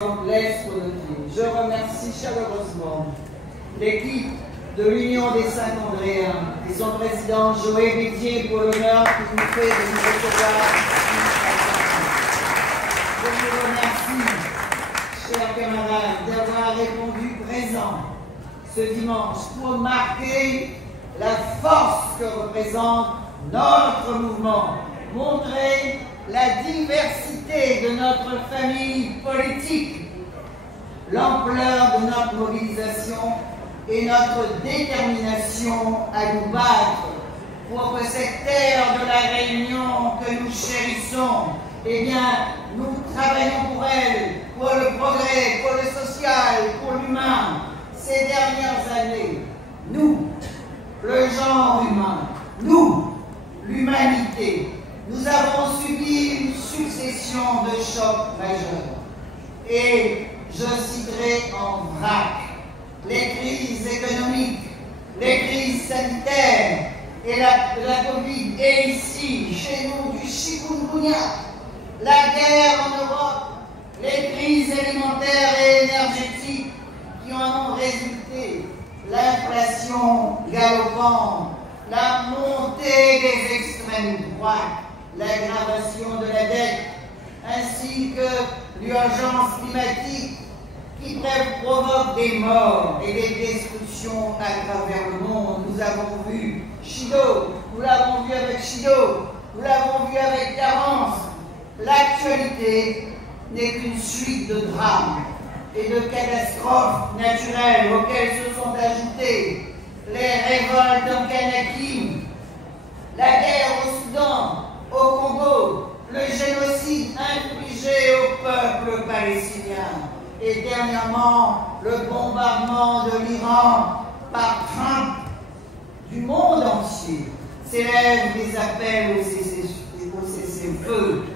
Je remercie chaleureusement l'équipe de l'Union des Saint-Andréens et son président Joël Bédier pour l'honneur qu'il nous fait de nous recevoir. Je vous remercie, chers camarades, d'avoir répondu présent ce dimanche pour marquer la force que représente notre mouvement, montrer la diversité de notre famille politique, l'ampleur de notre mobilisation et notre détermination à nous battre pour que cette terre de la Réunion que nous chérissons, eh bien, nous travaillons pour elle, pour le progrès, pour le social, pour l'humain. Ces dernières années, nous, le genre humain, nous, l'humanité, nous avons subi une succession de chocs majeurs. Et je citerai en vrac les crises économiques, les crises sanitaires et la Covid, et ici, chez nous, du chikungunya, la guerre en Europe, les crises alimentaires et énergétiques qui en ont résulté, l'inflation galopante, la montée des extrêmes droites, l'aggravation de la dette, ainsi que l'urgence climatique qui provoque des morts et des destructions à travers le monde. Nous avons vu Chido, nous l'avons vu avec Chido, nous l'avons vu avec Carence. L'actualité n'est qu'une suite de drames et de catastrophes naturelles auxquelles se sont ajoutées les révoltes en Kanaki, la guerre au Soudan, au Congo, le génocide infligé au peuple palestinien et dernièrement le bombardement de l'Iran par Trump. Du monde entier s'élèvent des appels au cessez-le-feu.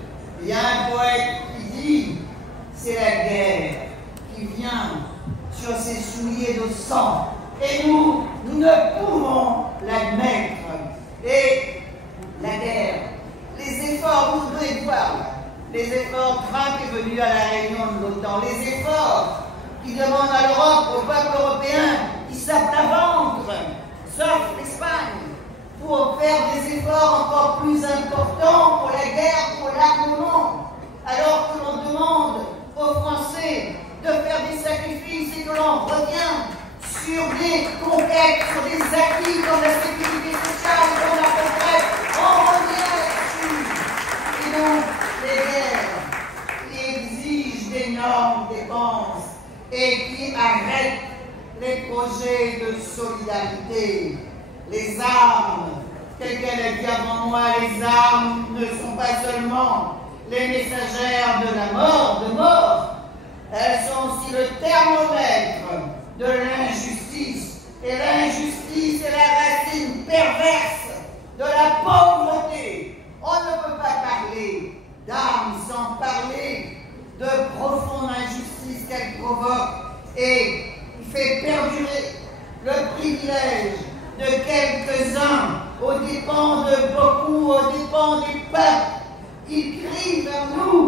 Il y a un poète qui dit « c'est la guerre qui vient sur ses souliers de sang ». Et nous ne pouvons l'admettre. Et la guerre, les efforts, vous devez voir, les efforts, Trump est venu à la réunion de l'OTAN, les efforts qui demandent à l'Europe, au peuple européen, qui savent à ventre, sauf l'Espagne, pour faire des efforts encore plus importants pour la guerre, pour l'armement, alors que l'on demande aux Français de faire des sacrifices et que l'on revient sur des conquêtes, sur des acquis comme la sécurité sociale, comme la retraite, on revient là-dessus. Et donc, les guerres qui exigent d'énormes dépenses et qui arrêtent les projets de solidarité, les armes, quelqu'un l'a dit avant moi, les armes ne sont pas seulement les messagères de la mort, elles sont aussi le thermomètre de l'injustice. Et l'injustice est la racine perverse de la pauvreté. On ne peut pas parler d'armes sans parler de profonde injustice qu'elle provoque et fait perdurer le privilège de quelques-uns aux dépens de beaucoup, aux dépens du peuple. Ils crient vers nous,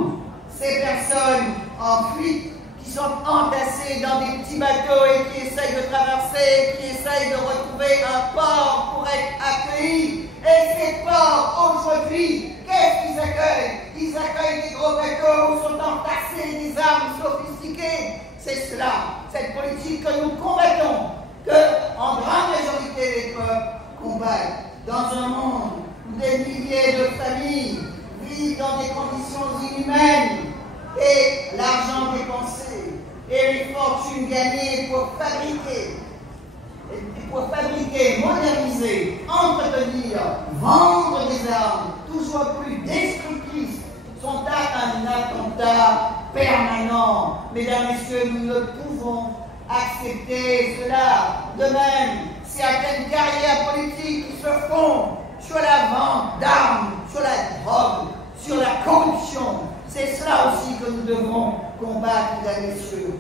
ces personnes en fuite, qui sont entassés dans des petits bateaux et qui essayent de traverser, qui essayent de retrouver un port pour être accueillis. Et ces ports, aujourd'hui, qu'est-ce qu'ils accueillent? Ils accueillent des gros bateaux où sont entassés des armes sophistiquées. C'est cela, cette politique que nous combattons, que, en grande majorité, les peuples combattent. Dans un monde où des milliers de familles vivent dans des conditions inhumaines, et l'argent dépensé et les fortunes gagnées pour fabriquer, moderniser, entretenir, vendre des armes toujours plus destructrices sont à un attentat permanent. Mesdames, Messieurs, nous ne pouvons accepter cela. De même, certaines carrières politiques qui se font sur la vente d'armes, sur la drogue, sur la corruption. C'est cela aussi que nous devons combattre, mesdames et messieurs.